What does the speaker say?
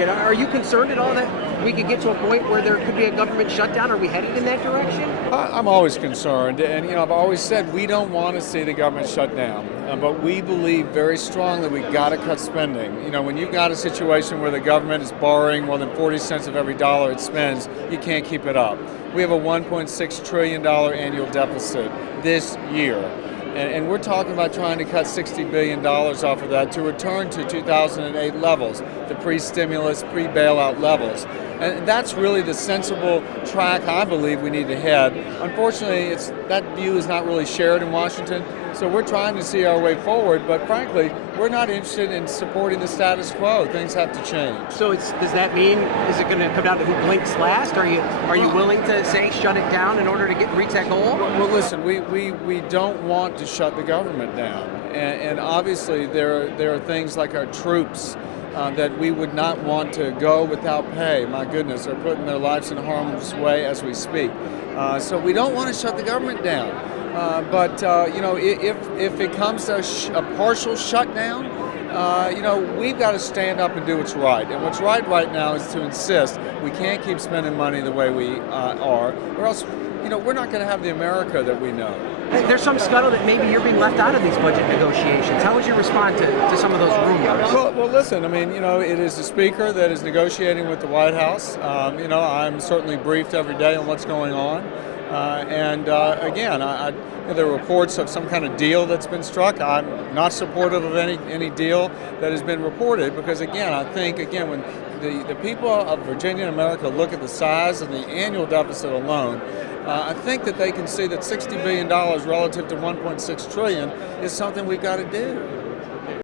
budget. Are you concerned at all that we could get to a point where there could be a government shutdown? Are we headed in that direction? I'm always concerned, and I've always said we don't want to see the government shut down, but we believe very strongly we got to cut spending. When you've got a situation where the government is borrowing more than 40 cents of every dollar it spends, you can't keep it up. We have a $1.6 trillion annual deficit this year. And we're talking about trying to cut $60 billion off of that to return to 2008 levels, the pre-stimulus, pre-bailout levels. And that's really the sensible track I believe we need to head. Unfortunately, that view is not really shared in Washington, so we're trying to see our way forward, but frankly, we're not interested in supporting the status quo. Things have to change. So does that mean, is it going to come down to who blinks last? Are you willing to say shut it down in order to reach that goal? Well, listen, we don't want to shut the government down. And obviously there are things like our troops that we would not want to go without pay. My goodness, they're putting their lives in harm's way as we speak. So we don't want to shut the government down. But if it comes to a partial shutdown, we've got to stand up and do what's right. And what's right now is to insist we can't keep spending money the way we are, or else we're not going to have the America that we know. There's some scuttle that maybe you're being left out of these budget negotiations. How would you respond to some of those rumors? Well, listen, it is the Speaker that is negotiating with the White House. I'm certainly briefed every day on what's going on. Again, there are reports of some kind of deal that's been struck. I'm not supportive of any deal that has been reported because, again, I think, when the people of Virginia and America look at the size of the annual deficit alone, I think that they can see that $60 billion relative to $1.6 trillion is something we've got to do.